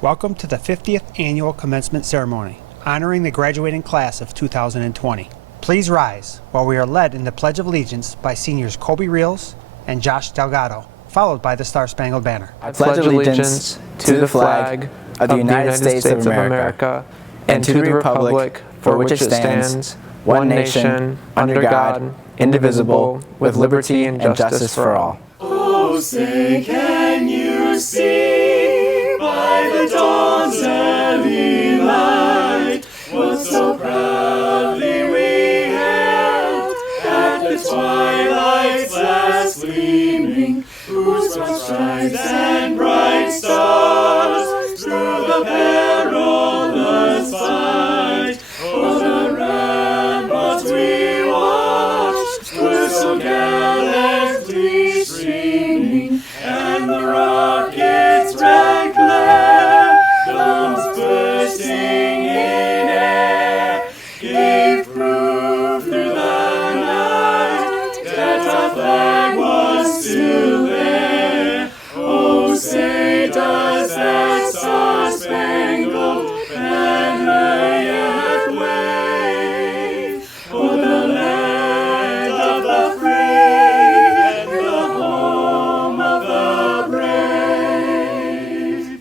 Welcome to the 50th Annual Commencement Ceremony, honoring the graduating class of 2020. Please rise while we are led in the Pledge of Allegiance by seniors Kobe Reels and Josh Delgado, followed by the Star-Spangled Banner. I pledge allegiance to the flag of the United States of America and to the republic for which it stands, one nation, under God, indivisible, with liberty and justice for all. Oh, say can you see by the dawn's early light what so proudly we hailed at the twilight's last gleaming, whose broad stripes and bright stars through the perilous fight o'er the ramparts we watched were so gallantly streaming, and the rocket's red glare, guns bursting in air, gave proof through the night that our flag was still there. Oh, say does that star-spangled banner yet wave o'er the land of the free and the home of the brave.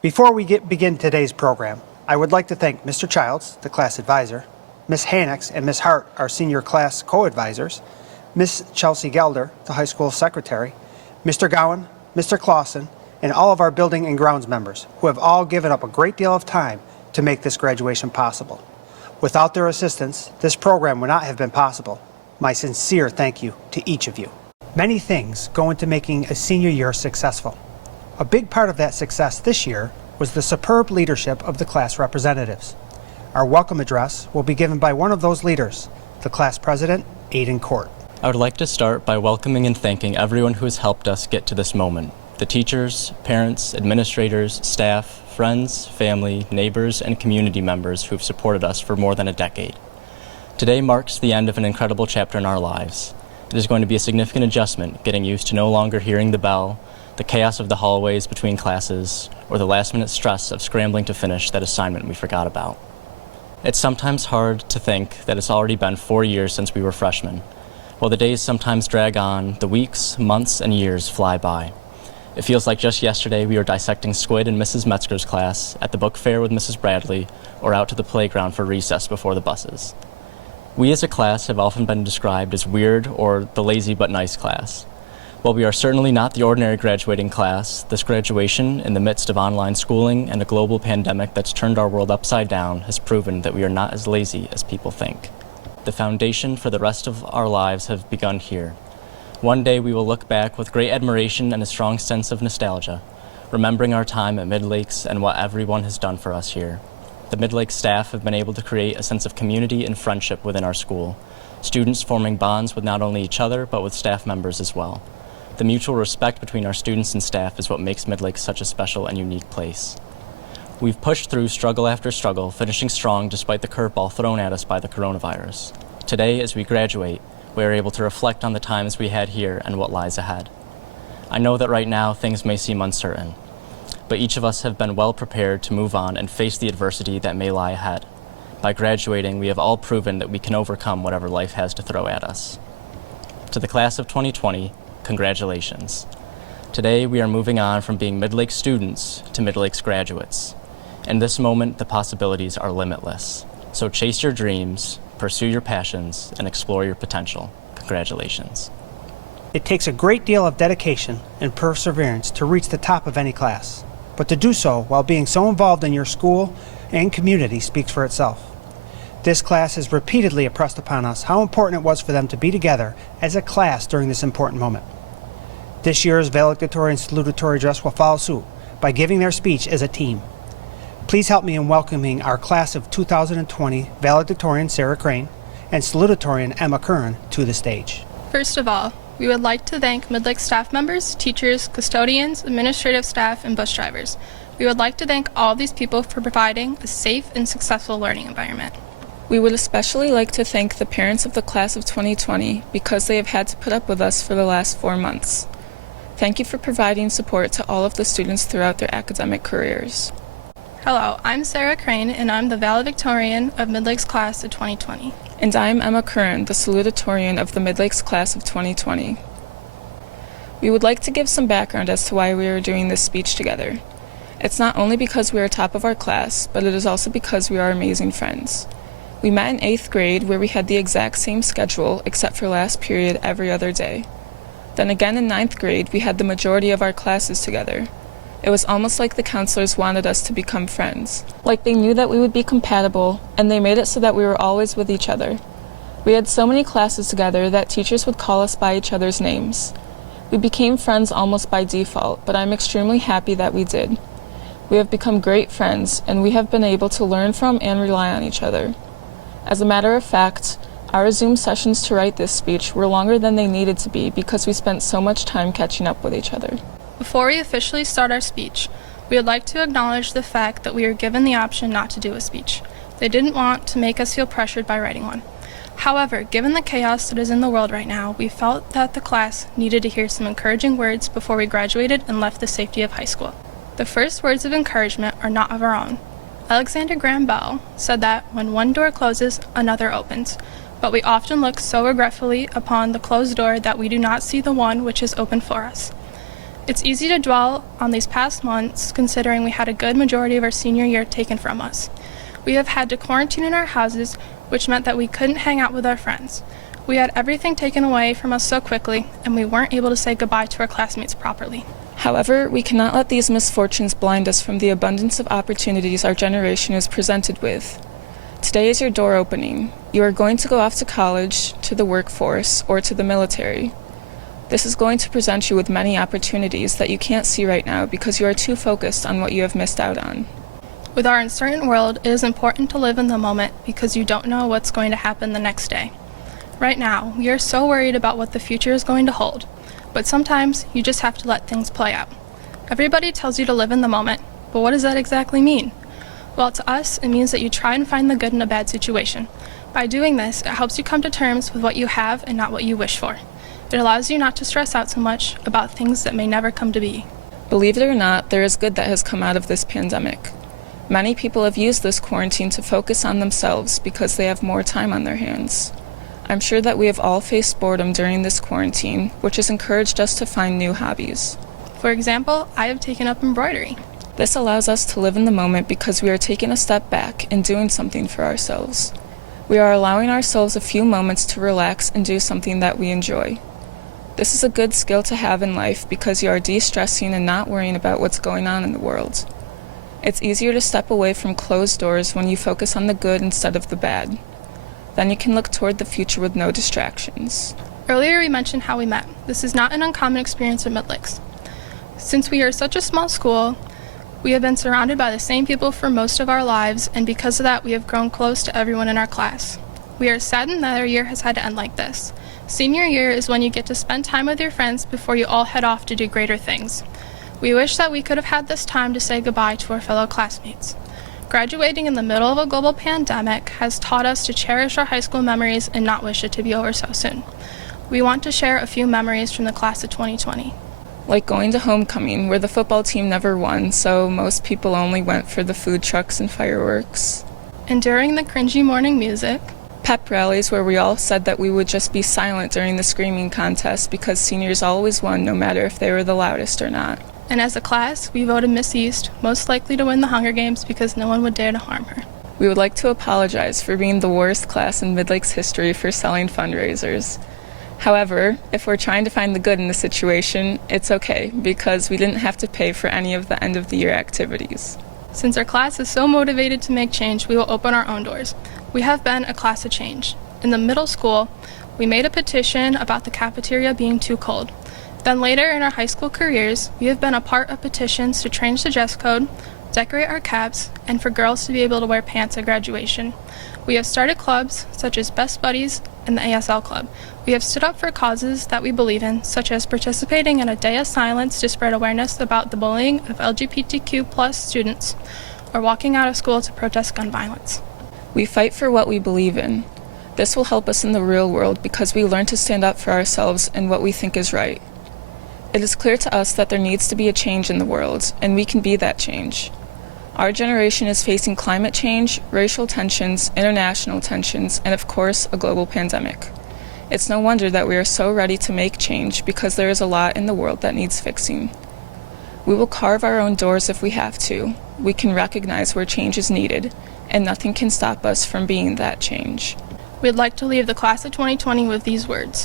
Before we begin today's program, I would like to thank Mr. Childs, the class advisor, Ms. Hannix and Ms. Hart, our senior class co-advisors, Ms. Chelsea Gelder, the high school secretary, Mr. Gowan, Mr. Clausen, and all of our building and grounds members who have all given up a great deal of time to make this graduation possible. Without their assistance, this program would not have been possible. My sincere thank you to each of you. Many things go into making a senior year successful. A big part of that success this year was the superb leadership of the class representatives. Our welcome address will be given by one of those leaders, the class president, Aiden Court. I would like to start by welcoming and thanking everyone who has helped us get to this moment. The teachers, parents, administrators, staff, friends, family, neighbors, and community members who have supported us for more than a decade. Today marks the end of an incredible chapter in our lives. It is going to be a significant adjustment, getting used to no longer hearing the bell, the chaos of the hallways between classes, or the last-minute stress of scrambling to finish that assignment we forgot about. It's sometimes hard to think that it's already been 4 years since we were freshmen. While the days sometimes drag on, the weeks, months, and years fly by. It feels like just yesterday we were dissecting squid in Mrs. Metzger's class, at the book fair with Mrs. Bradley, or out to the playground for recess before the buses. We as a class have often been described as weird or the lazy but nice class. While we are certainly not the ordinary graduating class, this graduation, in the midst of online schooling and a global pandemic that's turned our world upside down, has proven that we are not as lazy as people think. The foundation for the rest of our lives have begun here. One day we will look back with great admiration and a strong sense of nostalgia, remembering our time at Midlakes and what everyone has done for us here. The Midlakes staff have been able to create a sense of community and friendship within our school, students forming bonds with not only each other but with staff members as well. The mutual respect between our students and staff is what makes Midlakes such a special and unique place. We've pushed through struggle after struggle, finishing strong despite the curveball thrown at us by the coronavirus. Today, as we graduate, we are able to reflect on the times we had here and what lies ahead. I know that right now things may seem uncertain, but each of us have been well prepared to move on and face the adversity that may lie ahead. By graduating, we have all proven that we can overcome whatever life has to throw at us. To the class of 2020, congratulations. Today, we are moving on from being Midlakes students to Midlakes graduates. In this moment, the possibilities are limitless. So chase your dreams, pursue your passions, and explore your potential. Congratulations. It takes a great deal of dedication and perseverance to reach the top of any class, but to do so while being so involved in your school and community speaks for itself. This class has repeatedly impressed upon us how important it was for them to be together as a class during this important moment. This year's valedictory and salutatory address will follow suit by giving their speech as a team. Please help me in welcoming our class of 2020 valedictorian Sarah Crane and salutatorian Emma Curran to the stage. First of all, we would like to thank Midlakes staff members, teachers, custodians, administrative staff, and bus drivers. We would like to thank all of these people for providing a safe and successful learning environment. We would especially like to thank the parents of the class of 2020 because they have had to put up with us for the last 4 months. Thank you for providing support to all of the students throughout their academic careers. Hello, I'm Sarah Crane, and I'm the valedictorian of Midlakes Class of 2020. And I'm Emma Curran, the salutatorian of the Midlakes Class of 2020. We would like to give some background as to why we are doing this speech together. It's not only because we are top of our class, but it is also because we are amazing friends. We met in 8th grade, where we had the exact same schedule except for last period every other day. Then again in 9th grade, we had the majority of our classes together. It was almost like the counselors wanted us to become friends. Like they knew that we would be compatible, and they made it so that we were always with each other. We had so many classes together that teachers would call us by each other's names. We became friends almost by default, but I'm extremely happy that we did. We have become great friends, and we have been able to learn from and rely on each other. As a matter of fact, our Zoom sessions to write this speech were longer than they needed to be because we spent so much time catching up with each other. Before we officially start our speech, we would like to acknowledge the fact that we were given the option not to do a speech. They didn't want to make us feel pressured by writing one. However, given the chaos that is in the world right now, we felt that the class needed to hear some encouraging words before we graduated and left the safety of high school. The first words of encouragement are not of our own. Alexander Graham Bell said that when one door closes, another opens. But we often look so regretfully upon the closed door that we do not see the one which is open for us. It's easy to dwell on these past months, considering we had a good majority of our senior year taken from us. We have had to quarantine in our houses, which meant that we couldn't hang out with our friends. We had everything taken away from us so quickly, and we weren't able to say goodbye to our classmates properly. However, we cannot let these misfortunes blind us from the abundance of opportunities our generation is presented with. Today is your door opening. You are going to go off to college, to the workforce, or to the military. This is going to present you with many opportunities that you can't see right now because you are too focused on what you have missed out on. With our uncertain world, it is important to live in the moment because you don't know what's going to happen the next day. Right now, we are so worried about what the future is going to hold, but sometimes you just have to let things play out. Everybody tells you to live in the moment, but what does that exactly mean? Well, to us, it means that you try and find the good in a bad situation. By doing this, it helps you come to terms with what you have and not what you wish for. It allows you not to stress out so much about things that may never come to be. Believe it or not, there is good that has come out of this pandemic. Many people have used this quarantine to focus on themselves because they have more time on their hands. I'm sure that we have all faced boredom during this quarantine, which has encouraged us to find new hobbies. For example, I have taken up embroidery. This allows us to live in the moment because we are taking a step back and doing something for ourselves. We are allowing ourselves a few moments to relax and do something that we enjoy. This is a good skill to have in life because you are de-stressing and not worrying about what's going on in the world. It's easier to step away from closed doors when you focus on the good instead of the bad. Then you can look toward the future with no distractions. Earlier we mentioned how we met. This is not an uncommon experience at Midlakes. Since we are such a small school, we have been surrounded by the same people for most of our lives, and because of that we have grown close to everyone in our class. We are saddened that our year has had to end like this. Senior year is when you get to spend time with your friends before you all head off to do greater things. We wish that we could have had this time to say goodbye to our fellow classmates. Graduating in the middle of a global pandemic has taught us to cherish our high school memories and not wish it to be over so soon. We want to share a few memories from the class of 2020. Like going to homecoming, where the football team never won, so most people only went for the food trucks and fireworks. Enduring the cringy morning music. Pep rallies where we all said that we would just be silent during the screaming contest because seniors always won no matter if they were the loudest or not. And as a class, we voted Miss East most likely to win the Hunger Games because no one would dare to harm her. We would like to apologize for being the worst class in Midlakes history for selling fundraisers. However, if we're trying to find the good in the situation, it's okay because we didn't have to pay for any of the end of the year activities. Since our class is so motivated to make change, we will open our own doors. We have been a class of change. In the middle school, we made a petition about the cafeteria being too cold. Then later in our high school careers, we have been a part of petitions to change the dress code, decorate our caps, and for girls to be able to wear pants at graduation. We have started clubs such as Best Buddies and the ASL Club. We have stood up for causes that we believe in, such as participating in a day of silence to spread awareness about the bullying of LGBTQ+ students, or walking out of school to protest gun violence. We fight for what we believe in. This will help us in the real world because we learn to stand up for ourselves and what we think is right. It is clear to us that there needs to be a change in the world, and we can be that change. Our generation is facing climate change, racial tensions, international tensions, and of course, a global pandemic. It's no wonder that we are so ready to make change because there is a lot in the world that needs fixing. We will carve our own doors if we have to. We can recognize where change is needed, and nothing can stop us from being that change. We'd like to leave the class of 2020 with these words.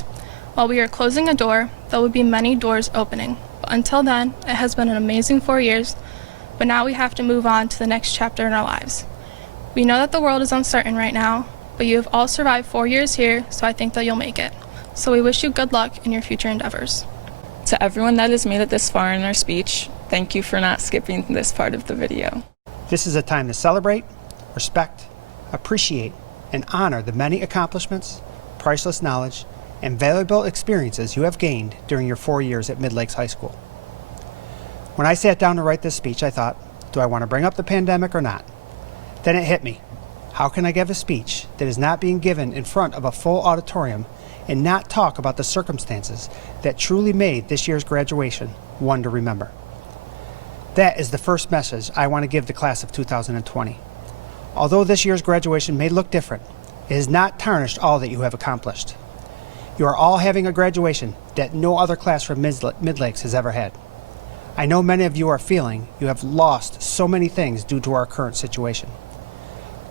While we are closing a door, there will be many doors opening. But until then, it has been an amazing 4 years, but now we have to move on to the next chapter in our lives. We know that the world is uncertain right now, but you have all survived 4 years here, so I think that you'll make it. So we wish you good luck in your future endeavors. To everyone that has made it this far in our speech, thank you for not skipping this part of the video. This is a time to celebrate, respect, appreciate, and honor the many accomplishments, priceless knowledge, and valuable experiences you have gained during your 4 years at Midlakes High School. When I sat down to write this speech, I thought, do I want to bring up the pandemic or not? Then it hit me. How can I give a speech that is not being given in front of a full auditorium and not talk about the circumstances that truly made this year's graduation one to remember? That is the first message I want to give the class of 2020. Although this year's graduation may look different, it has not tarnished all that you have accomplished. You are all having a graduation that no other class from Midlakes has ever had. I know many of you are feeling you have lost so many things due to our current situation.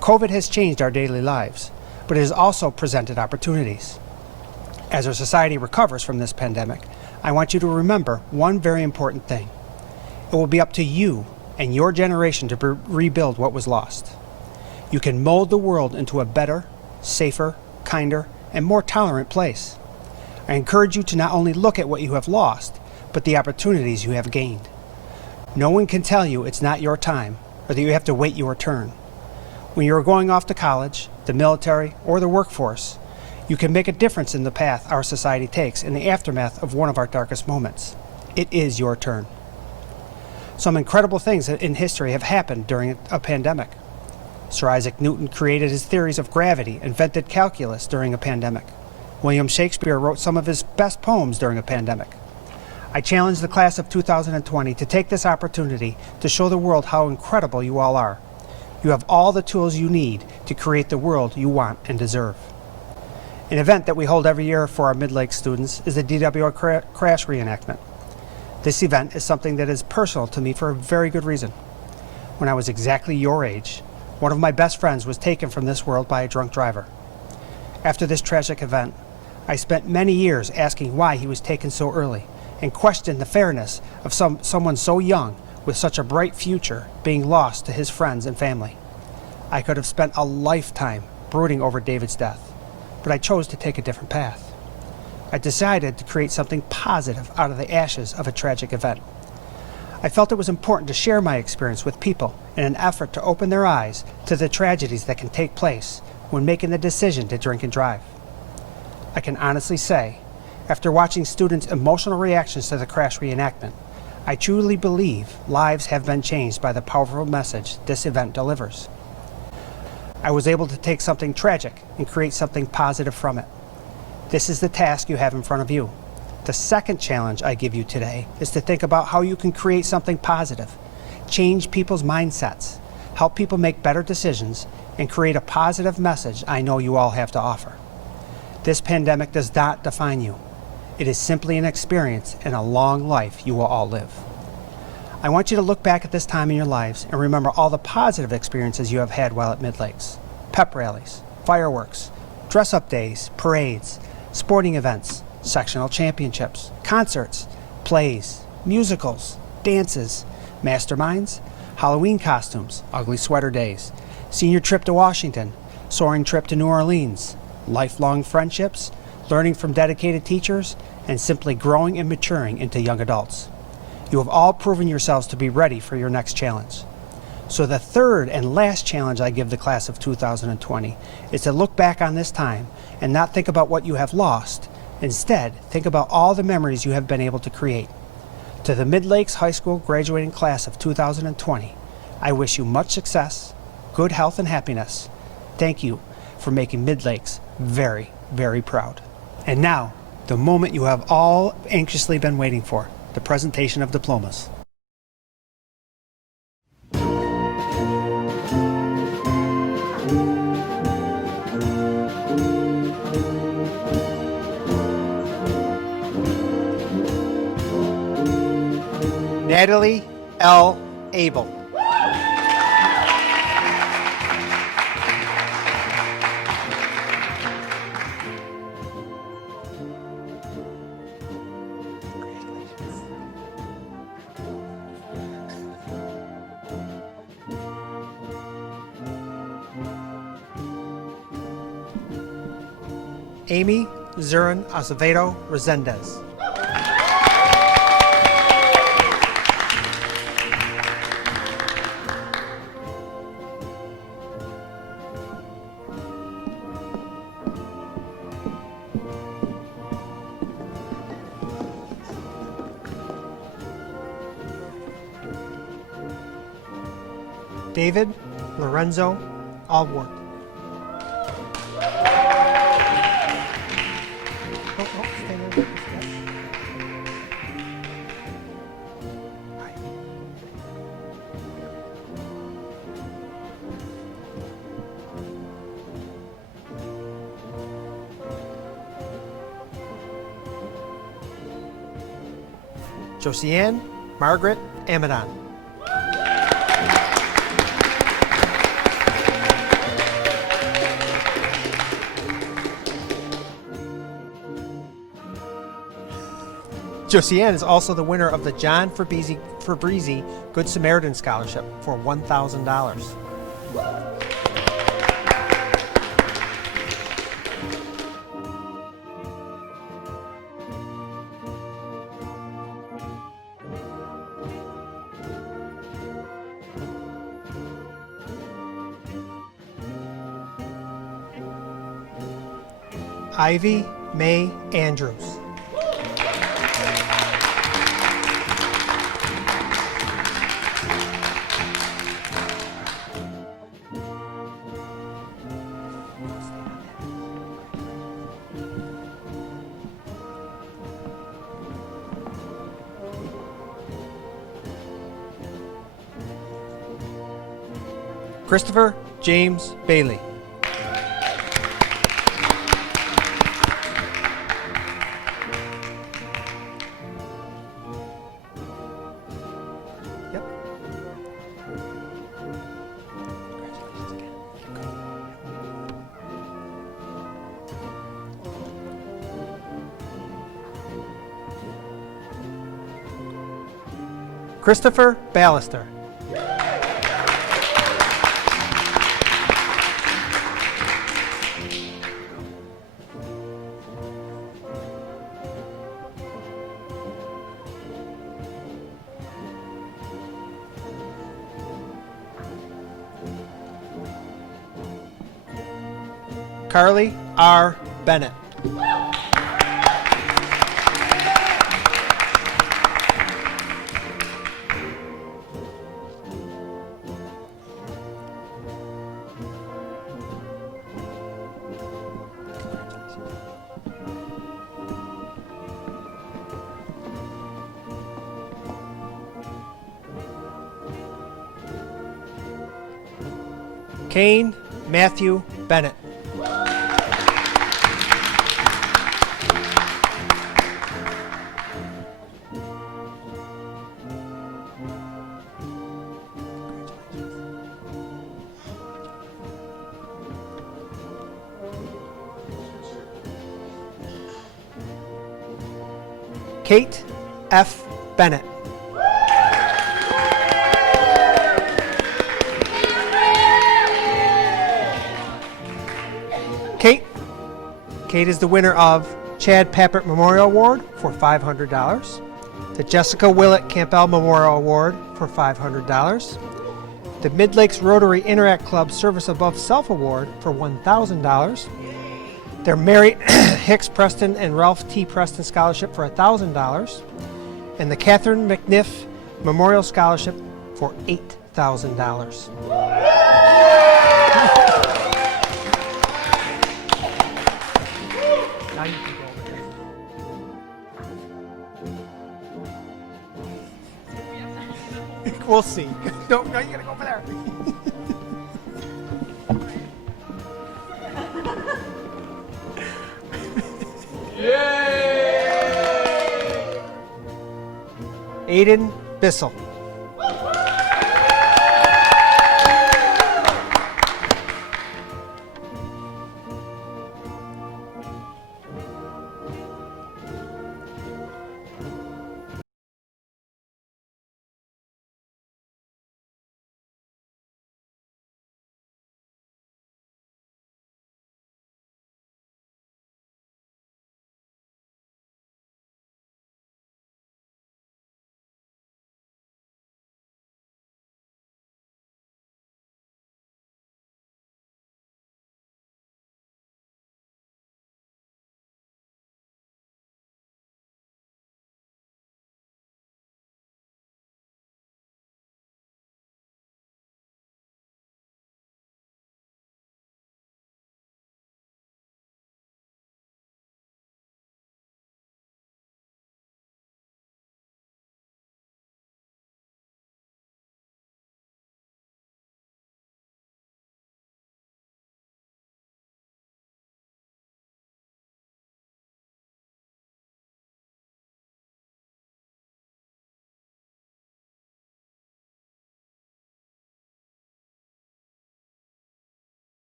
COVID has changed our daily lives, but it has also presented opportunities. As our society recovers from this pandemic, I want you to remember one very important thing. It will be up to you and your generation to rebuild what was lost. You can mold the world into a better, safer, kinder, and more tolerant place. I encourage you to not only look at what you have lost, but the opportunities you have gained. No one can tell you it's not your time or that you have to wait your turn. When you are going off to college, the military, or the workforce, you can make a difference in the path our society takes in the aftermath of one of our darkest moments. It is your turn. Some incredible things in history have happened during a pandemic. Sir Isaac Newton created his theories of gravity, invented calculus during a pandemic. William Shakespeare wrote some of his best poems during a pandemic. I challenge the class of 2020 to take this opportunity to show the world how incredible you all are. You have all the tools you need to create the world you want and deserve. An event that we hold every year for our Midlakes students is the DWI crash reenactment. This event is something that is personal to me for a very good reason. When I was exactly your age, one of my best friends was taken from this world by a drunk driver. After this tragic event, I spent many years asking why he was taken so early and questioned the fairness of someone so young with such a bright future being lost to his friends and family. I could have spent a lifetime brooding over David's death, but I chose to take a different path. I decided to create something positive out of the ashes of a tragic event. I felt it was important to share my experience with people in an effort to open their eyes to the tragedies that can take place when making the decision to drink and drive. I can honestly say, after watching students' emotional reactions to the crash reenactment, I truly believe lives have been changed by the powerful message this event delivers. I was able to take something tragic and create something positive from it. This is the task you have in front of you. The second challenge I give you today is to think about how you can create something positive, change people's mindsets, help people make better decisions, and create a positive message I know you all have to offer. This pandemic does not define you. It is simply an experience and a long life you will all live. I want you to look back at this time in your lives and remember all the positive experiences you have had while at Midlakes. Pep rallies, fireworks, dress-up days, parades, sporting events, sectional championships, concerts, plays, musicals, dances, masterminds, Halloween costumes, ugly sweater days, senior trip to Washington, soaring trip to New Orleans, lifelong friendships, learning from dedicated teachers, and simply growing and maturing into young adults. You have all proven yourselves to be ready for your next challenge. So the third and last challenge I give the class of 2020 is to look back on this time and not think about what you have lost. Instead, think about all the memories you have been able to create. To the Midlakes High School graduating class of 2020, I wish you much success, good health, and happiness. Thank you for making Midlakes very, very proud. And now, the moment you have all anxiously been waiting for, the presentation of diplomas. Natalie L. Abel. Amy Zurin Acevedo Resendez. David Lorenzo Allward. Stay there. Hi. Josiane Margaret Amadon. Josiane is also the winner of the John Fabrizi Good Samaritan Scholarship for $1,000. Ivy May Andrews. Christopher James Bailey. Yep. Congratulations again. Keep going. Christopher Ballister. Carly R. Bennett. Kane Matthew Bennett. Kate F. Bennett. Kate is the winner of Chad Papert Memorial Award for $500, the Jessica Willett Campbell Memorial Award for $500, the Midlakes Rotary Interact Club Service Above Self Award for $1,000, their Mary Hicks Preston and Ralph T. Preston Scholarship for $1,000, and the Catherine McNiff Memorial Scholarship for $8,000. Now you can go over there. We'll see. No, you gotta go over there. Aiden Bissell.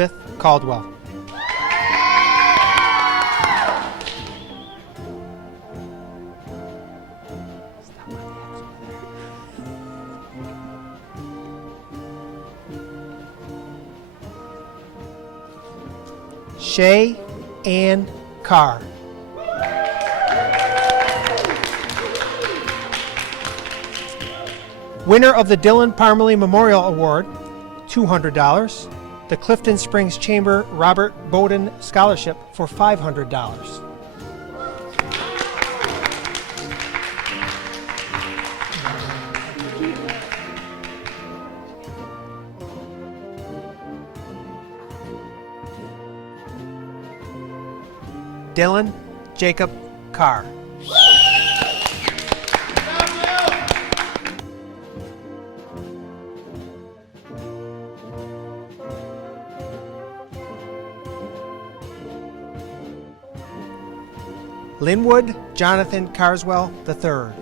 Fifth, Caldwell. Shay Ann Carr. Winner of the Dylan Parmalee Memorial Award, $200. The Clifton Springs Chamber Robert Bowden Scholarship for $500. Dylan Jacob Carr. Linwood Jonathan Carswell III.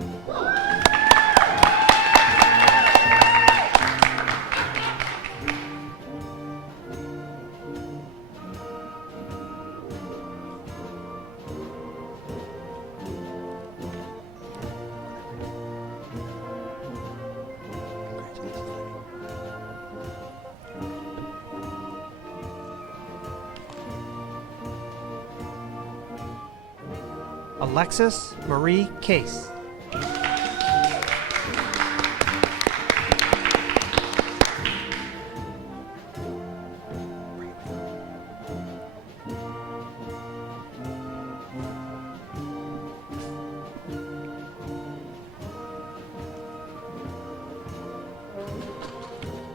Alexis Marie Case.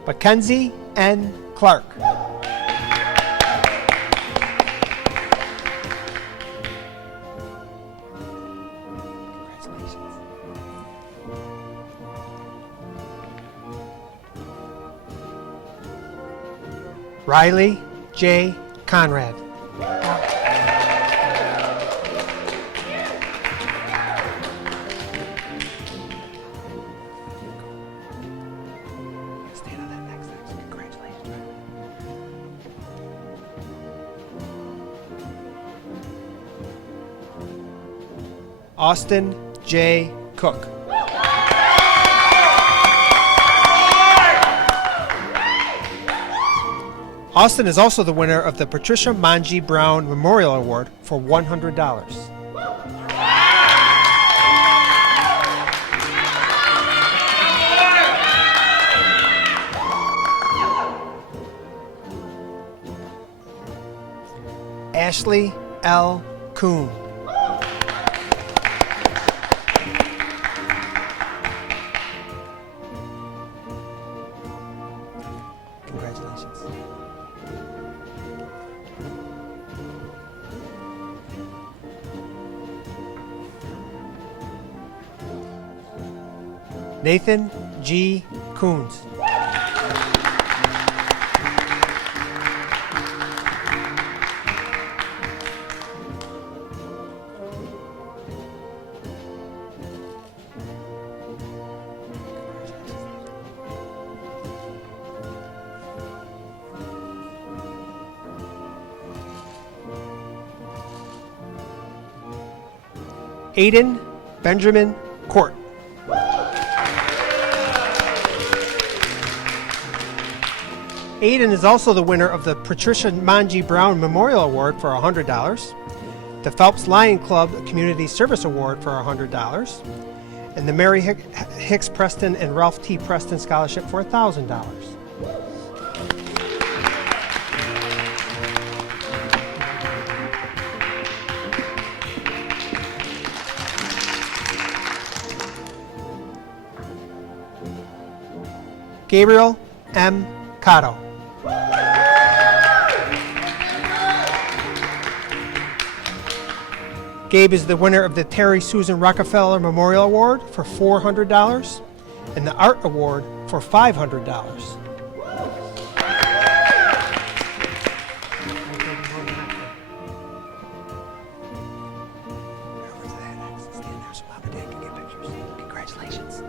Mackenzie N. Clark. Riley J. Conrad. Stand on that next section. Congratulations. Austin J. Cook. Austin is also the winner of the Patricia Manji Brown Memorial Award for $100. Ashley L. Kuhn. Nathan G. Coons. Aiden Benjamin Court. Aiden is also the winner of the Patricia Manji Brown Memorial Award for $100, the Phelps Lion Club Community Service Award for $100, and the Mary Hicks Preston and Ralph T. Preston Scholarship for $1,000. Gabriel M. Cotto. Gabe is the winner of the Terry Susan Rockefeller Memorial Award for $400 and the Art Award for $500. Congratulations.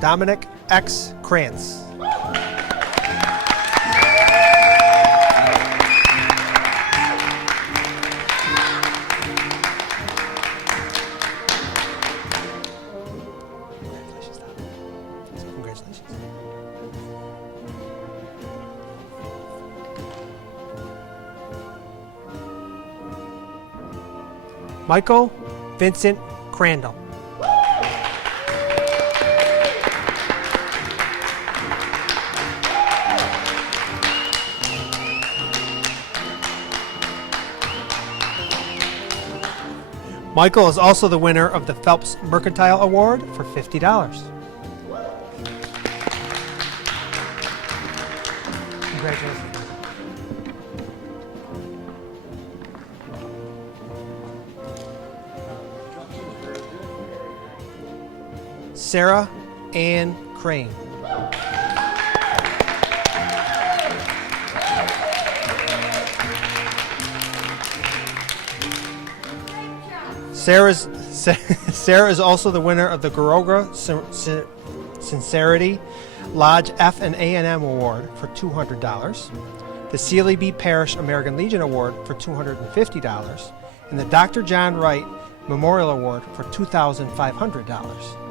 Dominic X. Krantz. Congratulations. Michael Vincent Crandall. Michael is also the winner of the Phelps Mercantile Award for $50. Congratulations. Sarah Ann Crane. Sarah is also the winner of the Garoga Sincerity Lodge F and A&M Award for $200, the Sealy B. Parish American Legion Award for $250, and the Dr. John Wright Memorial Award for $2,500.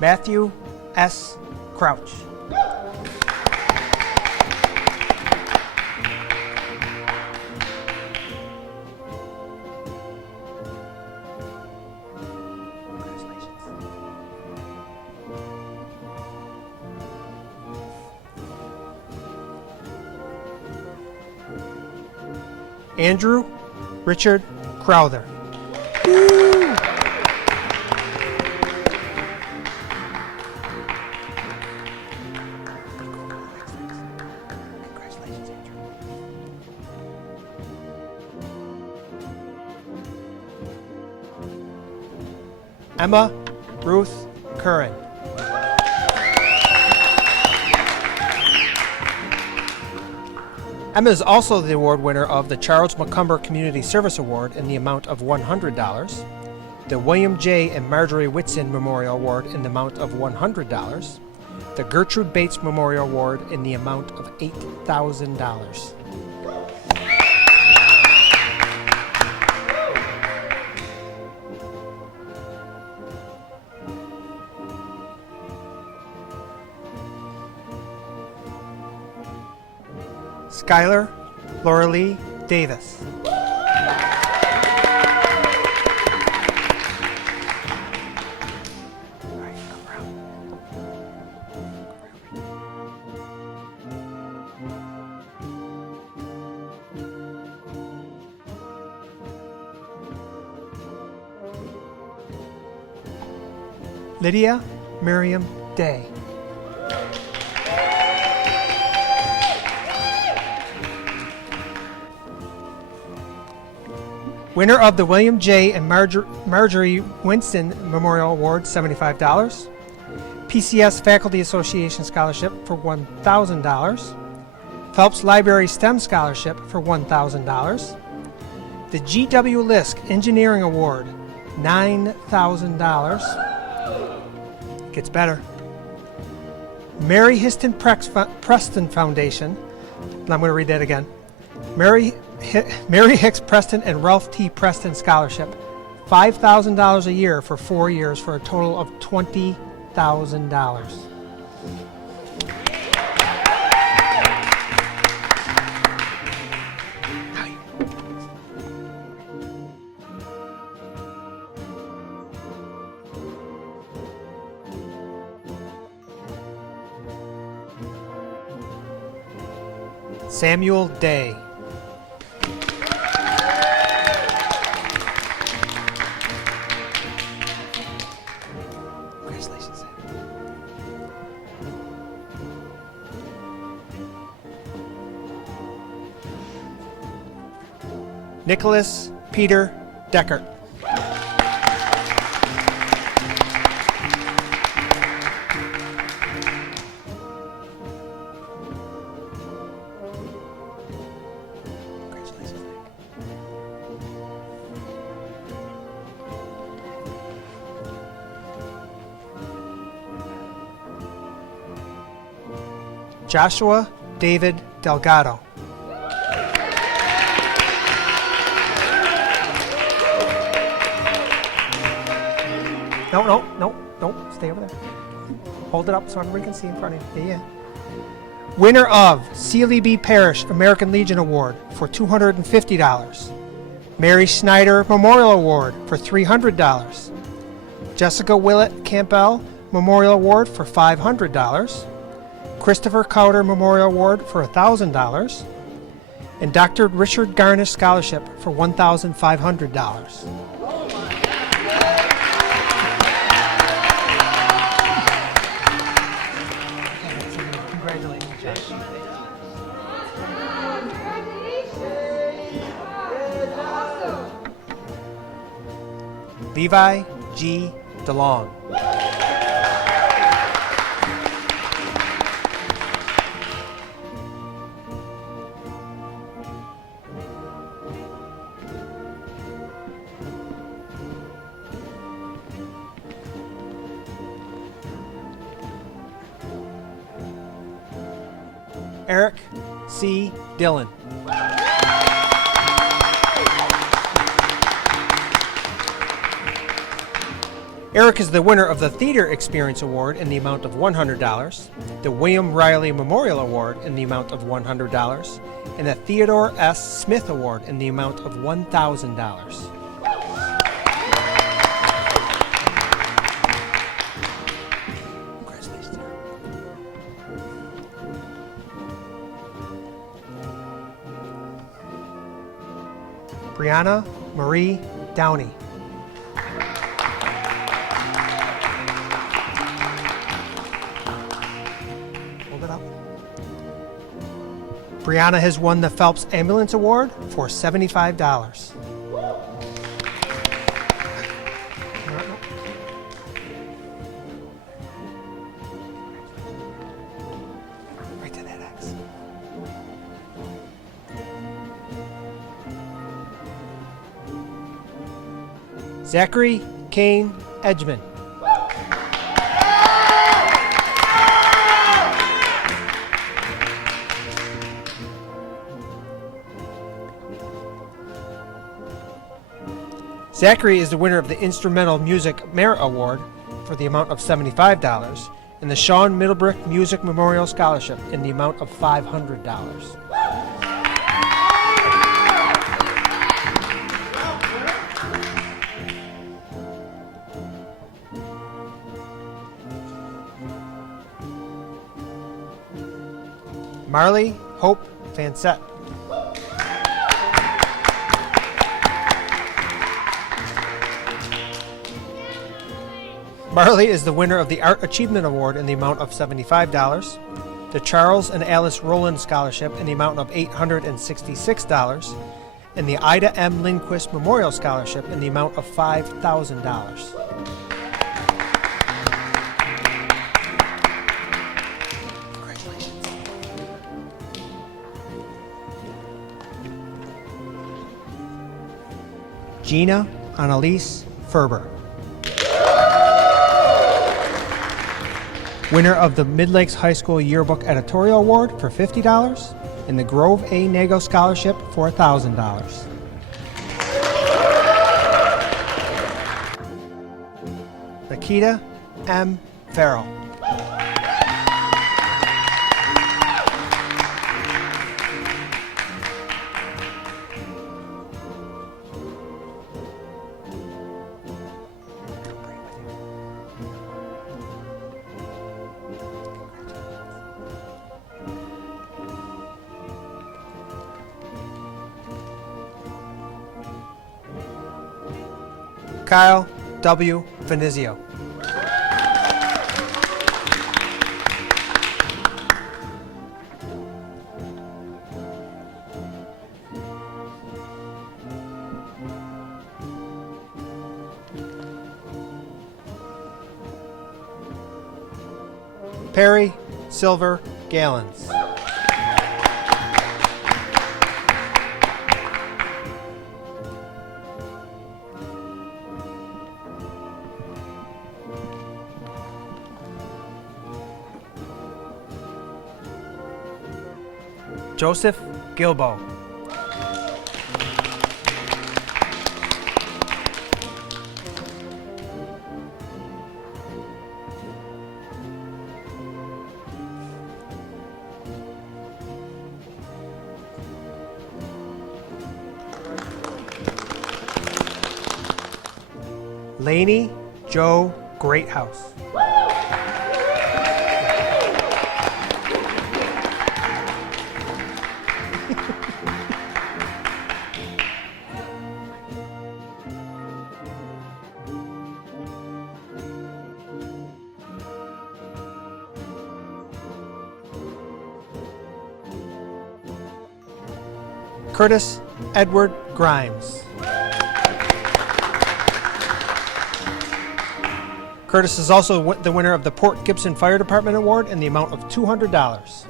Matthew S. Crouch. Andrew Richard Crowther. Emma Ruth Curran. Emma is also the award winner of the Charles McCumber Community Service Award in the amount of $100, the William J. and Marjorie Whitson Memorial Award in the amount of $100, the Gertrude Bates Memorial Award in the amount of $8,000. Skylar Laura Lee Davis. Lydia Miriam Day. Winner of the William J. and Marjorie Winston Memorial Award, $75. PCS Faculty Association Scholarship for $1,000. Phelps Library STEM Scholarship for $1,000. The G.W. Lisk Engineering Award, $9,000. Gets better. Mary Histon Preston Foundation, and I'm going to read that again. Mary Hicks Preston and Ralph T. Preston Scholarship, $5,000 a year for 4 years for a total of $20,000. Samuel Day. Congratulations, Sam. Nicholas Peter Deckert. Joshua David Delgado. No, stay over there. Hold it up so everybody can see in front of you. Yeah. Winner of Sealy B. Parrish American Legion Award for $250. Mary Schneider Memorial Award for $300. Jessica Willett Campbell Memorial Award for $500. Christopher Cowder Memorial Award for $1,000. And Dr. Richard Garnish Scholarship for $1,500. Congratulations, Josh. Levi G. DeLong. Eric C. Dillon. Eric is the winner of the Theater Experience Award in the amount of $100, the William Riley Memorial Award in the amount of $100, and the Theodore S. Smith Award in the amount of $1,000. Brianna Marie Downey. Hold it up. Brianna has won the Phelps Ambulance Award for $75. Right to that X. Zachary Kane Edgman. Zachary is the winner of the Instrumental Music Merit Award for the amount of $75 and the Sean Middlebrick Music Memorial Scholarship in the amount of $500. Marley Hope Fansett. Marley is the winner of the Art Achievement Award in the amount of $75, the Charles and Alice Rowland Scholarship in the amount of $866, and the Ida M. Lindquist Memorial Scholarship in the amount of $5,000. Gina Annalise Ferber, winner of the Midlakes High School Yearbook Editorial Award for $50 and the Grove A. Nago Scholarship for $1,000. Nikita M. Farrell, Kyle W. Venizio, Perry Silver Gallons, Joseph Gilbo, Laney Joe Greathouse, Curtis Edward Grimes, Curtis is also the winner of the Port Gibson Fire Department Award in the amount of $200.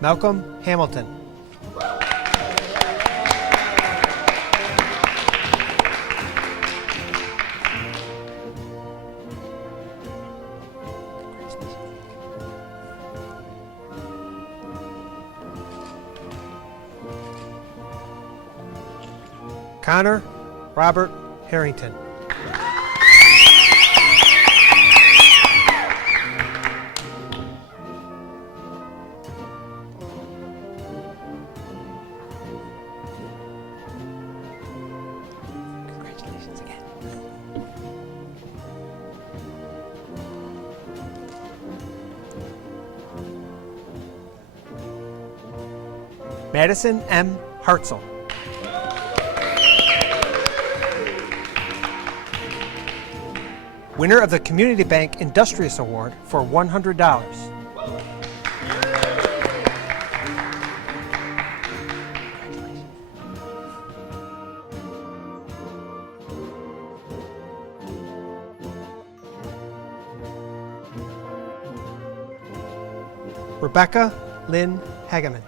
Malcolm Hamilton, Connor Robert Harrington, congratulations again. Madison M. Hartzell, winner of the Community Bank Industrious Award for $100. Rebecca Lynn Hageman,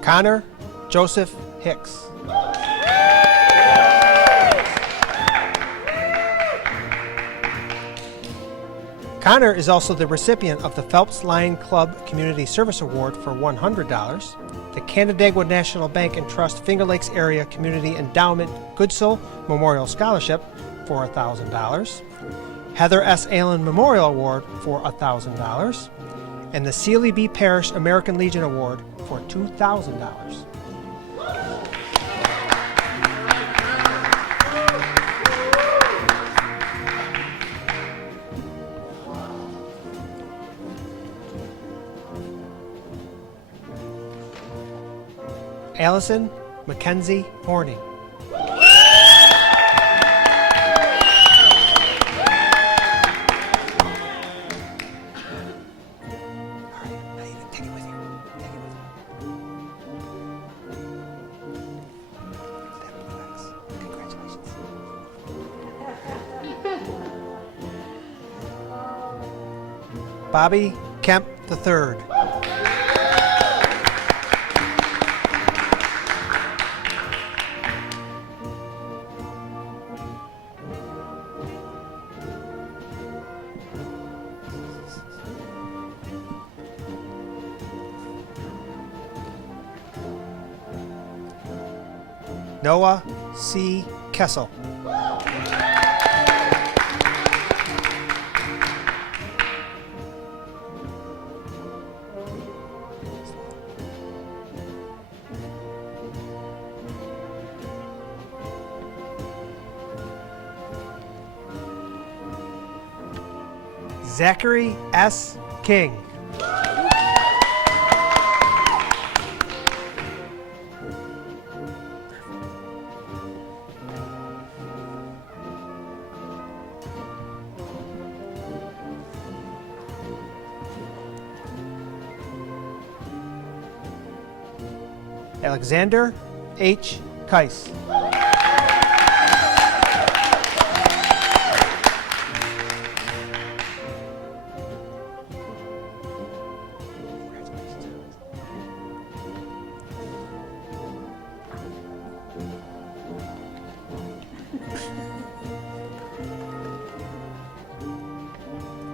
Connor Joseph Hicks, Connor is also the recipient of the Phelps Lion Club Community Service Award for $100, the Canandaigua National Bank and Trust Finger Lakes Area Community Endowment Goodsell Memorial Scholarship for $1,000, Heather S. Allen Memorial Award for $1,000, and the Sealy B. Parish American Legion Award for $2,000. Allison Mackenzie Horning. Bobby Kemp III. Noah C. Kessel. Zachary S. King. Alexander H. Keiss.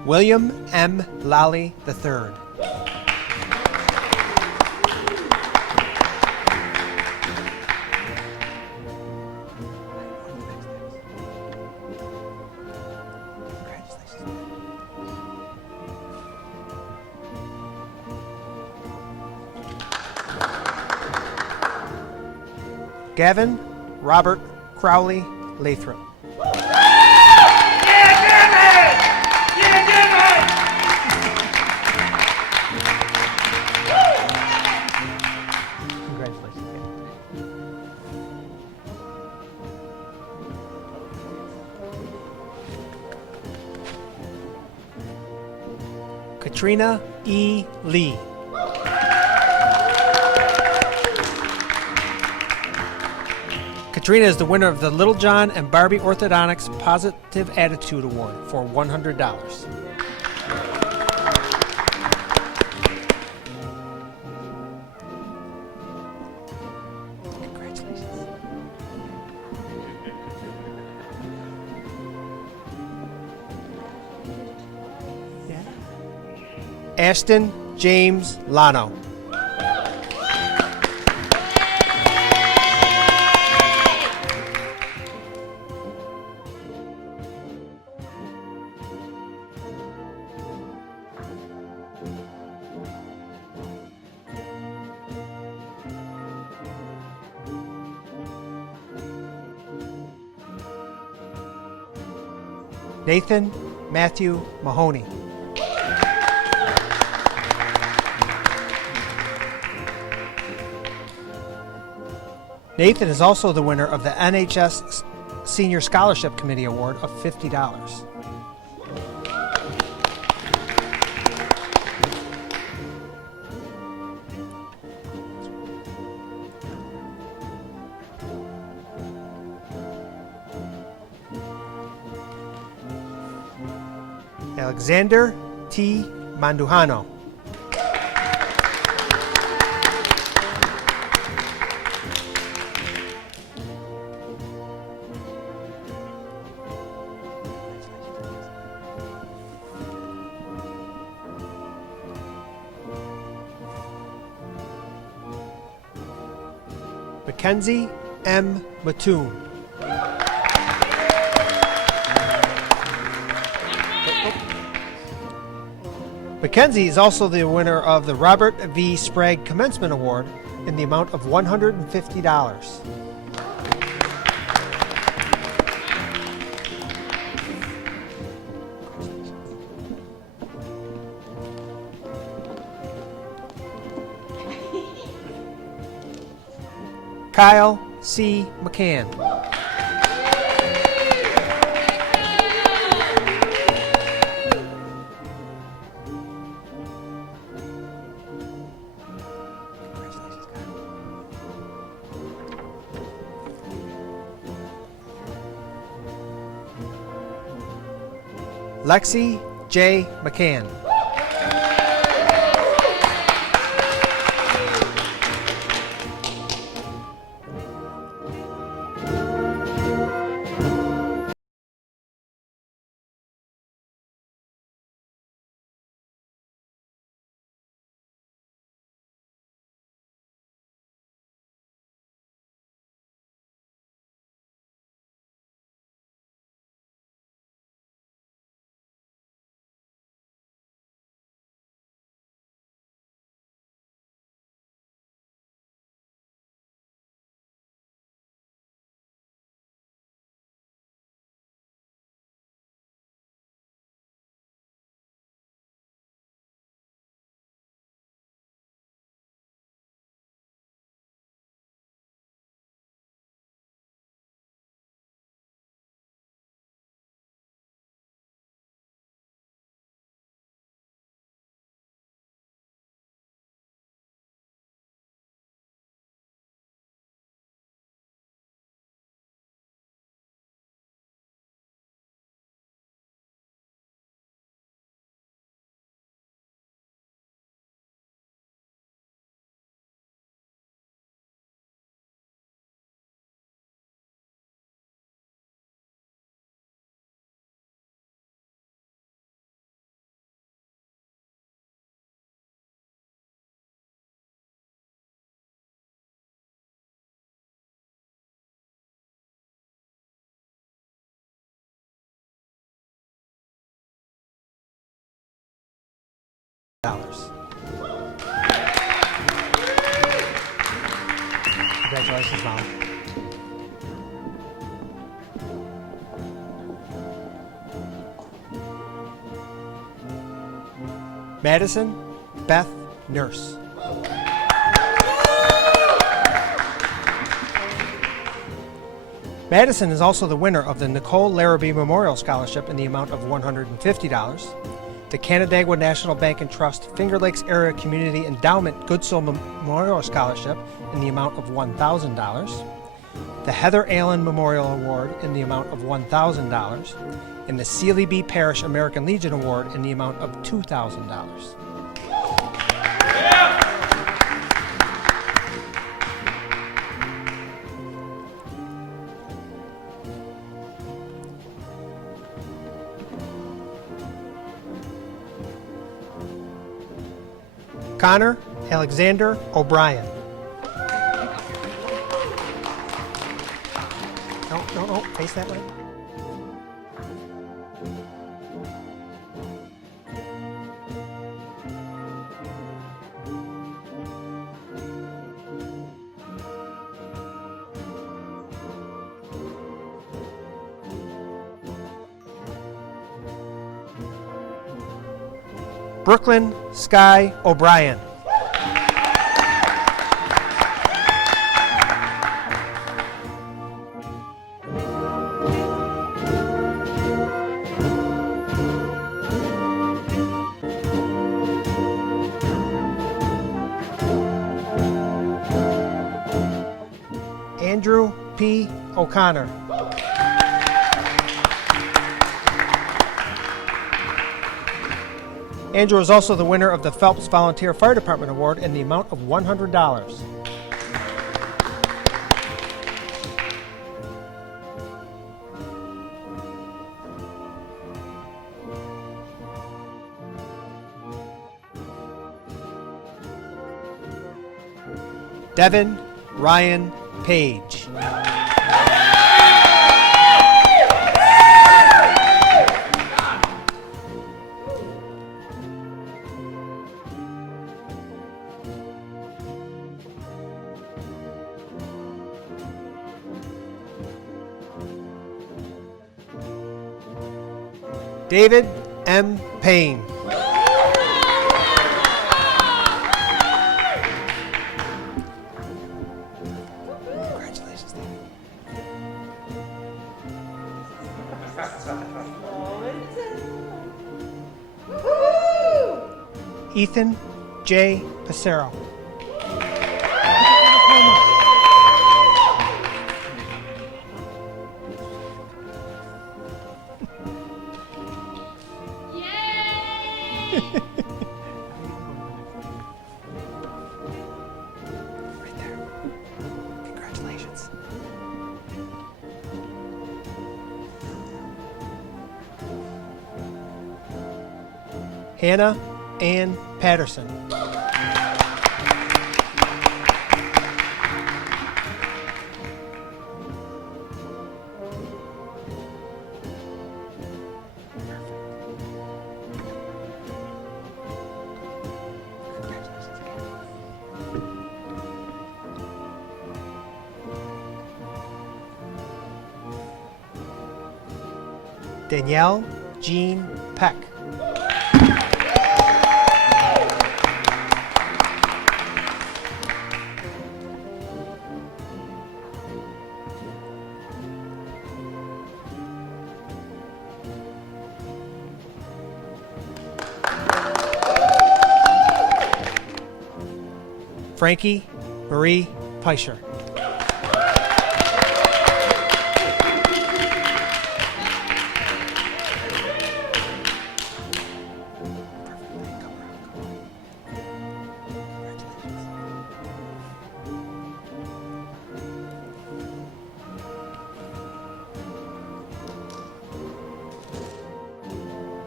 William M. Lally III. Gavin Robert Crowley Lathrop. Katrina E. Lee. Katrina is the winner of the Little John and Barbie Orthodontics Positive Attitude Award for $100. Congratulations. Yeah. Ashton James Lano. Nathan Matthew Mahoney. Nathan is also the winner of the NHS Senior Scholarship Committee Award of $50. Alexander T. Manduhano. Mackenzie M. Mattoon. Mackenzie is also the winner of the Robert V. Sprague Commencement Award in the amount of $150. Kyle C. McCann. Lexi J. McCann. Congratulations, Mom. Madison Beth Nurse. Madison is also the winner of the Nicole Larrabee Memorial Scholarship in the amount of $150, the Canandaigua National Bank and Trust Finger Lakes Area Community Endowment Good Soul Memorial Scholarship in the amount of $1,000, the Heather Allen Memorial Award in the amount of $1,000, and the Sealy B. Parish American Legion Award in the amount of $2,000. Connor Alexander O'Brien. No, face that way. Brooklyn Sky O'Brien. Andrew P. O'Connor. Andrew is also the winner of the Phelps Volunteer Fire Department Award in the amount of $100. Devin Ryan Page. David M. Payne. Congratulations, David. Ethan J. Passero. Right there. Congratulations. Hannah Ann Patterson. Danielle Jean Peck. Frankie Marie Peischer.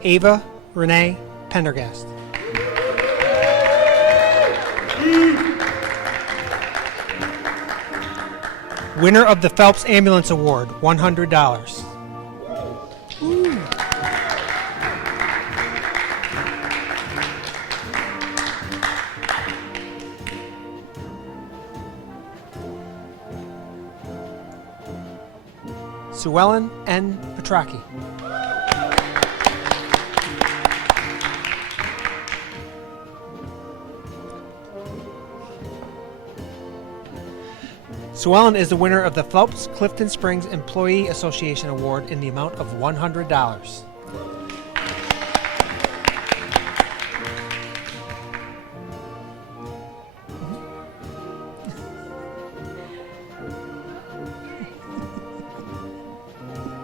Ava Renee Pendergast. Winner of the Phelps Ambulance Award, $100. Sue Ellen N. Petracchi. Sue Ellen is the winner of the Phelps-Clifton Springs Employee Association Award in the amount of $100.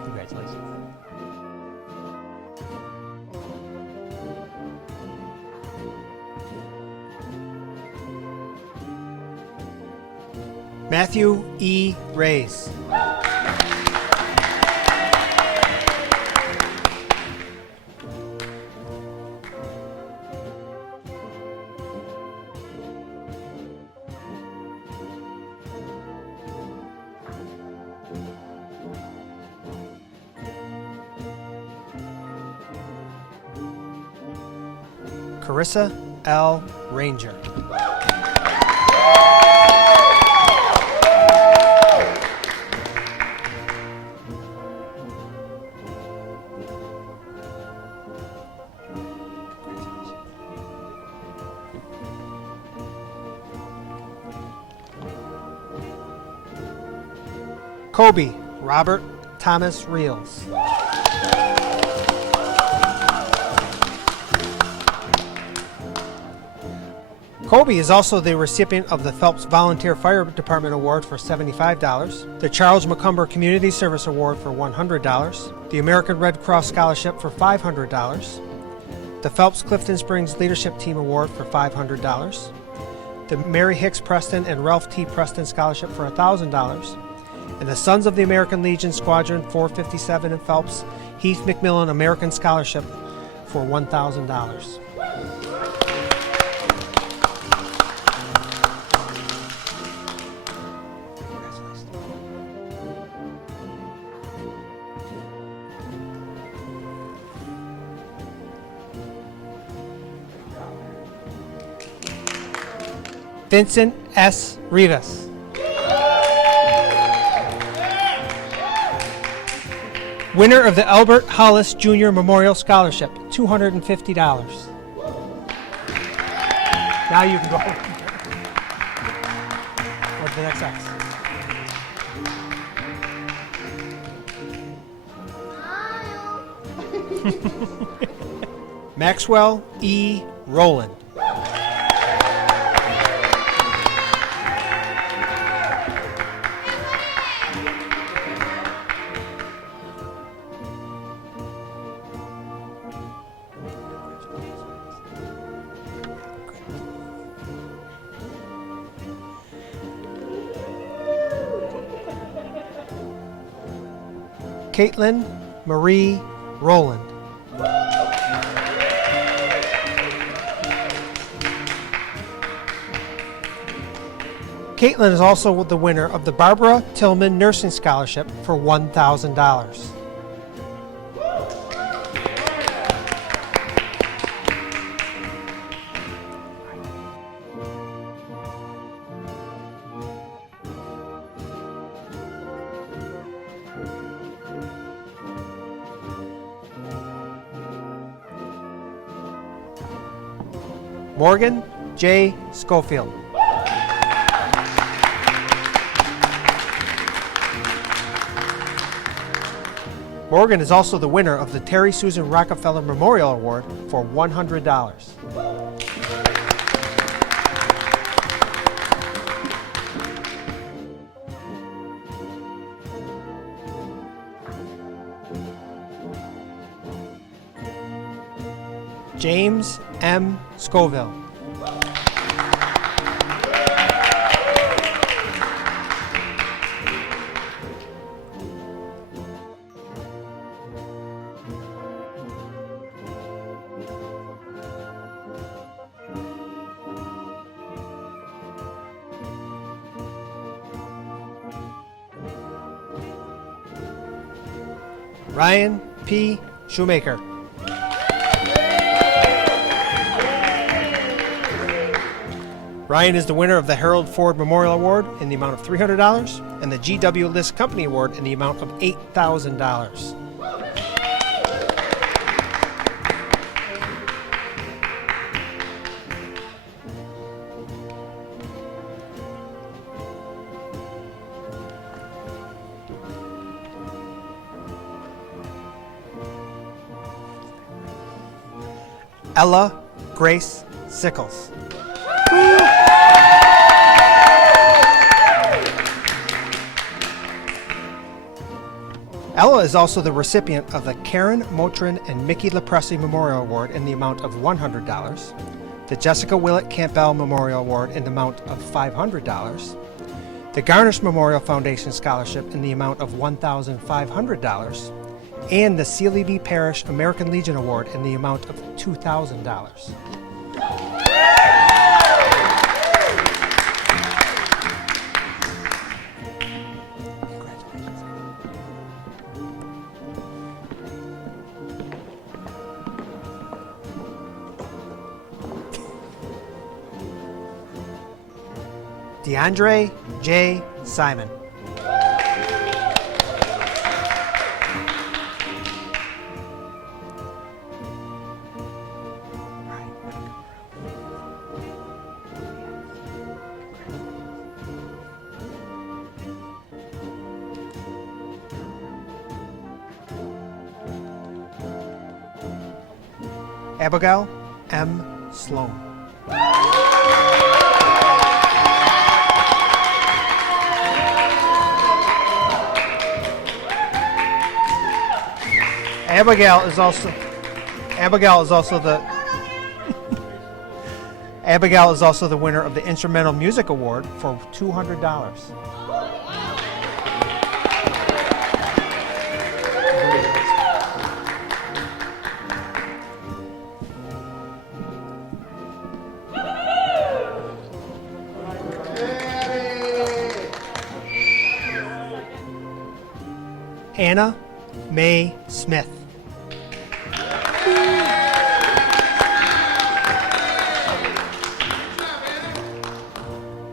Congratulations. Matthew E. Reyes. Carissa L. Ranger. Kobe Robert Thomas Reels. Kobe is also the recipient of the Phelps Volunteer Fire Department Award for $75, the Charles Macomber Community Service Award for $100, the American Red Cross Scholarship for $500, the Phelps-Clifton Springs Leadership Team Award for $500, the Mary Hicks Preston and Ralph T. Preston Scholarship for $1,000, and the Sons of the American Legion Squadron 457 in Phelps Heath McMillan American Scholarship for $1,000. Vincent S. Rivas. Winner of the Albert Hollis Jr. Memorial Scholarship, $250. Now you can go. Go to the next X. Maxwell E. Rowland. Caitlin Marie Rowland. Caitlin is also the winner of the Barbara Tillman Nursing Scholarship for $1,000. Morgan J. Schofield. Morgan is also the winner of the Terry Susan Rockefeller Memorial Award for $100. James M. Scoville. Ryan P. Shoemaker. Ryan is the winner of the Harold Ford Memorial Award in the amount of $300 and the G.W. List Company Award in the amount of $8,000. Ella Grace Sickles. Ella is also the recipient of the Karen Motrin and Mickey LaPresse Memorial Award in the amount of $100, the Jessica Willett Campbell Memorial Award in the amount of $500, the Garnish Memorial Foundation Scholarship in the amount of $1,500, and the Sealy B. Parrish American Legion Award in the amount of $2,000. DeAndre J. Simon. Abigail M. Sloan. Abigail is also the winner of the Instrumental Music Award for $200. Anna Mae Smith.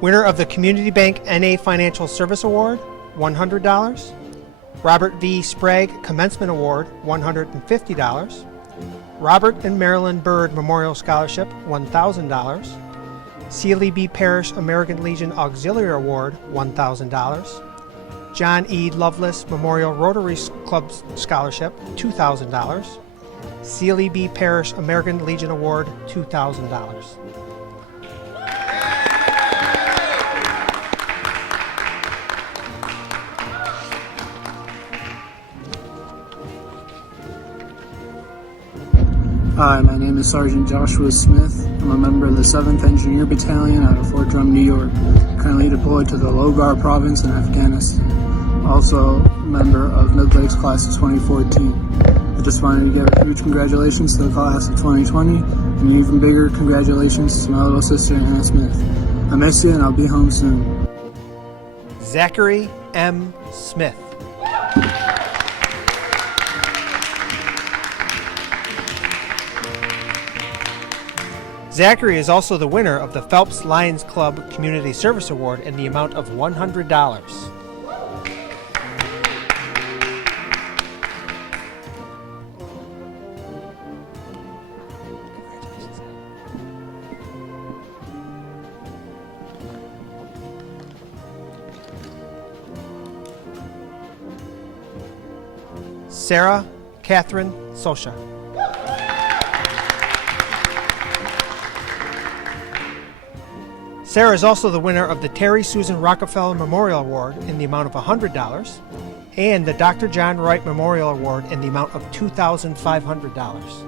Winner of the Community Bank NA Financial Service Award, $100. Robert V. Sprague Commencement Award, $150. Robert and Marilyn Byrd Memorial Scholarship, $1,000. Sealy B. Parrish American Legion Auxiliary Award, $1,000. John E. Lovelace Memorial Rotary Club Scholarship, $2,000. Sealy B. Parrish American Legion Award, $2,000. Hi, my name is Sergeant Joshua Smith. I'm a member of the 7th Engineer Battalion out of Fort Drum, New York, currently deployed to the Logar Province in Afghanistan. Also a member of Midlakes Class of 2014. I just wanted to give a huge congratulations to the class of 2020, and an even bigger congratulations to my little sister, Hannah Smith. I miss you, and I'll be home soon. Zachary M. Smith. Zachary is also the winner of the Phelps Lions Club Community Service Award in the amount of $100. Sarah Catherine Sosha. Sarah is also the winner of the Terry Susan Rockefeller Memorial Award in the amount of $100 and the Dr. John Wright Memorial Award in the amount of $2,500.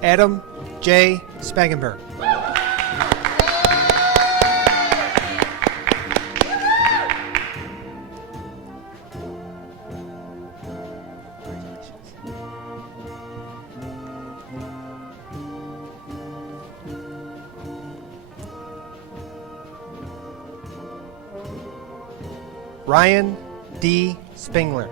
Adam J. Spagenberg. Ryan D. Spingler.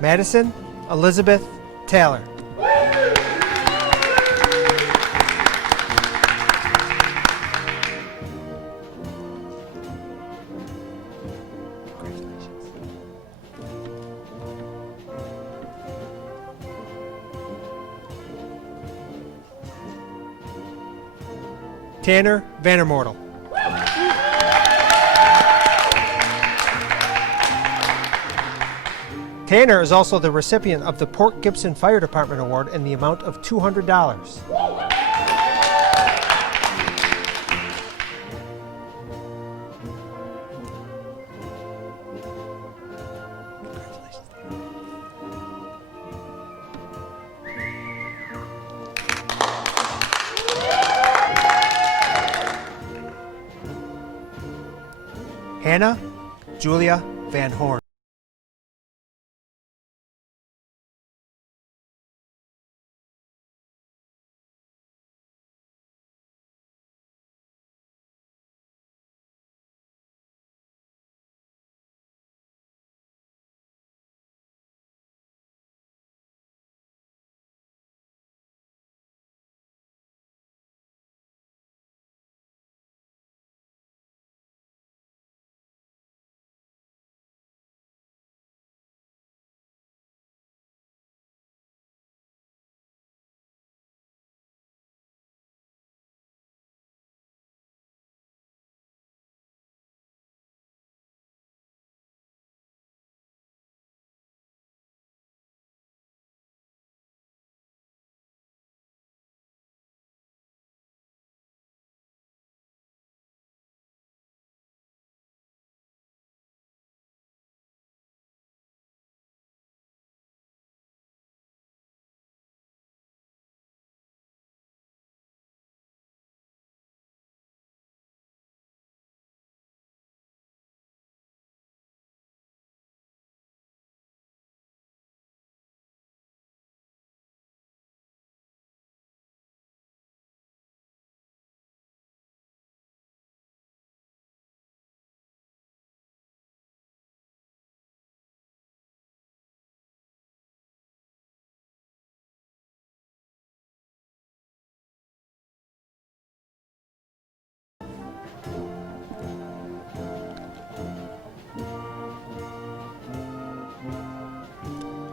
Madison Elizabeth Taylor. Tanner Vandermortel. Tanner is also the recipient of the Port Gibson Fire Department Award in the amount of $200. Hannah Julia Van Horn.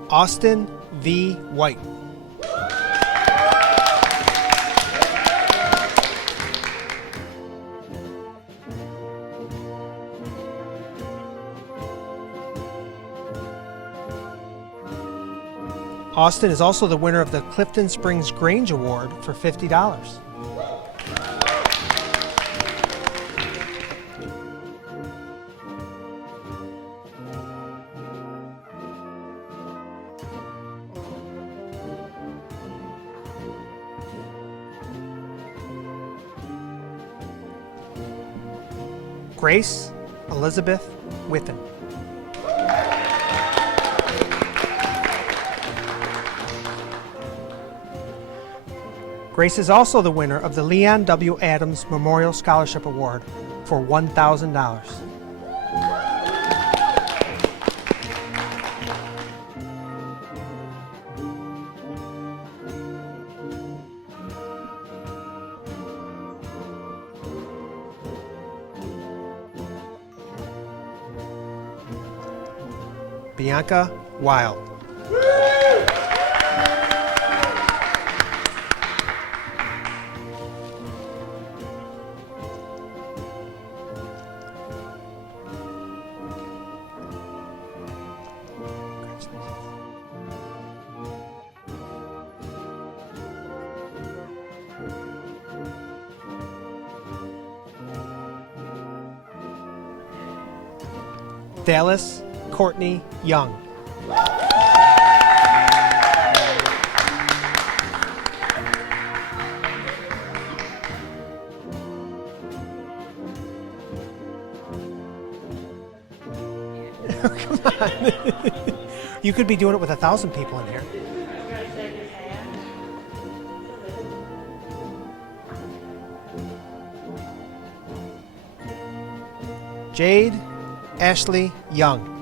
Austin V. White. Austin is also the winner of the Clifton Springs Grange Award for $50. Grace Elizabeth Witten. Grace is also the winner of the Leon W. Adams Memorial Scholarship Award for $1,000. Bianca Wild. Dallas Courtney Young. Come on. You could be doing it with 1,000 people in here. Jade Ashley Young.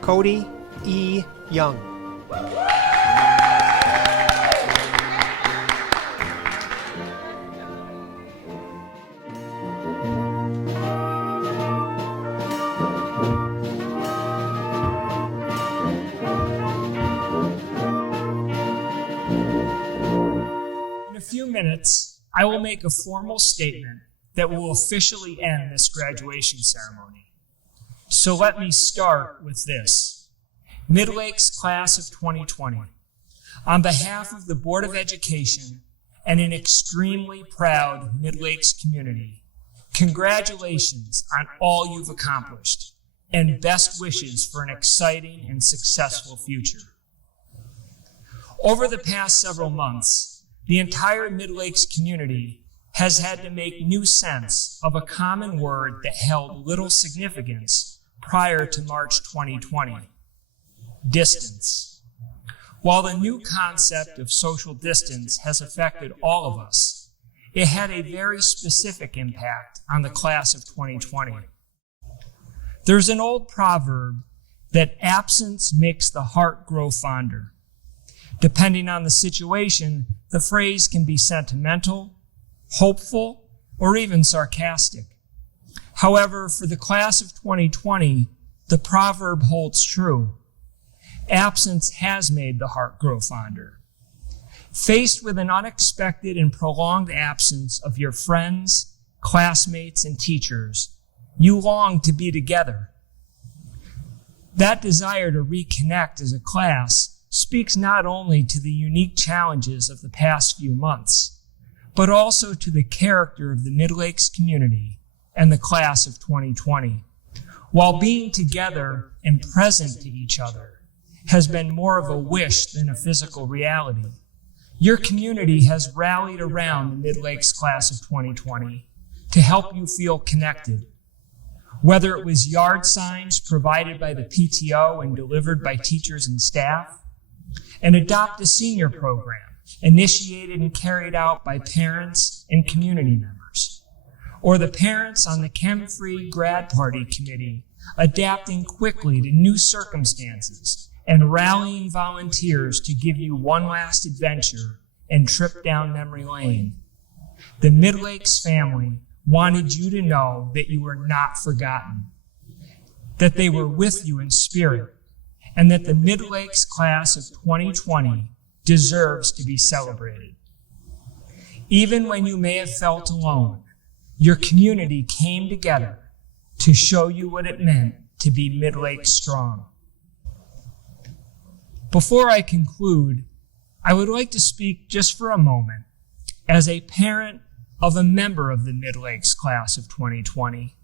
Cody E. Young. In a few minutes, I will make a formal statement that will officially end this graduation ceremony. So let me start with this. Midlakes Class of 2020, on behalf of the Board of Education and an extremely proud Midlakes community, congratulations on all you've accomplished and best wishes for an exciting and successful future. Over the past several months, the entire Midlakes community has had to make new sense of a common word that held little significance prior to March 2020, distance. While the new concept of social distance has affected all of us, it had a very specific impact on the class of 2020. There's an old proverb that absence makes the heart grow fonder. Depending on the situation, the phrase can be sentimental, hopeful, or even sarcastic. However, for the class of 2020, the proverb holds true. Absence has made the heart grow fonder. Faced with an unexpected and prolonged absence of your friends, classmates, and teachers, you long to be together. That desire to reconnect as a class speaks not only to the unique challenges of the past few months, but also to the character of the Midlakes community and the class of 2020. While being together and present to each other has been more of a wish than a physical reality, your community has rallied around the Midlakes class of 2020 to help you feel connected. Whether it was yard signs provided by the PTO and delivered by teachers and staff, an Adopt a Senior program initiated and carried out by parents and community members, or the parents on the Chem-Free Grad Party Committee adapting quickly to new circumstances and rallying volunteers to give you one last adventure and trip down memory lane. The Midlakes family wanted you to know that you were not forgotten, that they were with you in spirit, and that the Midlakes class of 2020 deserves to be celebrated. Even when you may have felt alone, your community came together to show you what it meant to be Midlakes strong. Before I conclude, I would like to speak just for a moment as a parent of a member of the Midlakes class of 2020,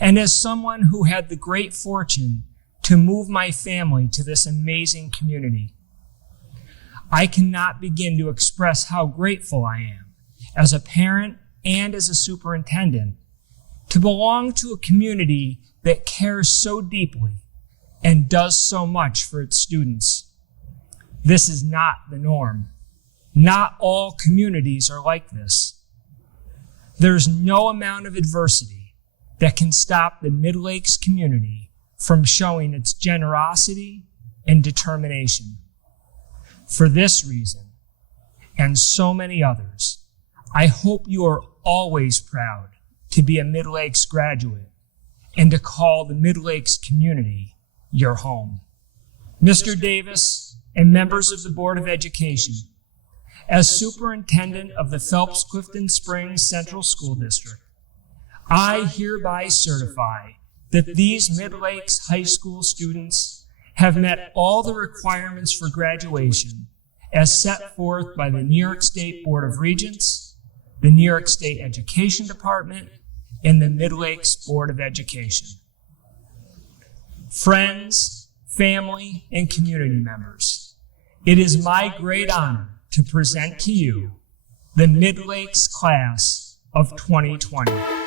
and as someone who had the great fortune to move my family to this amazing community. I cannot begin to express how grateful I am as a parent and as a superintendent to belong to a community that cares so deeply and does so much for its students. This is not the norm. Not all communities are like this. There's no amount of adversity that can stop the Midlakes community from showing its generosity and determination. For this reason, and so many others, I hope you are always proud to be a Midlakes graduate and to call the Midlakes community your home. Mr. Davis and members of the Board of Education, as superintendent of the Phelps-Clifton Springs Central School District, I hereby certify that these Midlakes High School students have met all the requirements for graduation as set forth by the New York State Board of Regents, the New York State Education Department, and the Midlakes Board of Education. Friends, family, and community members, it is my great honor to present to you the Midlakes class of 2020.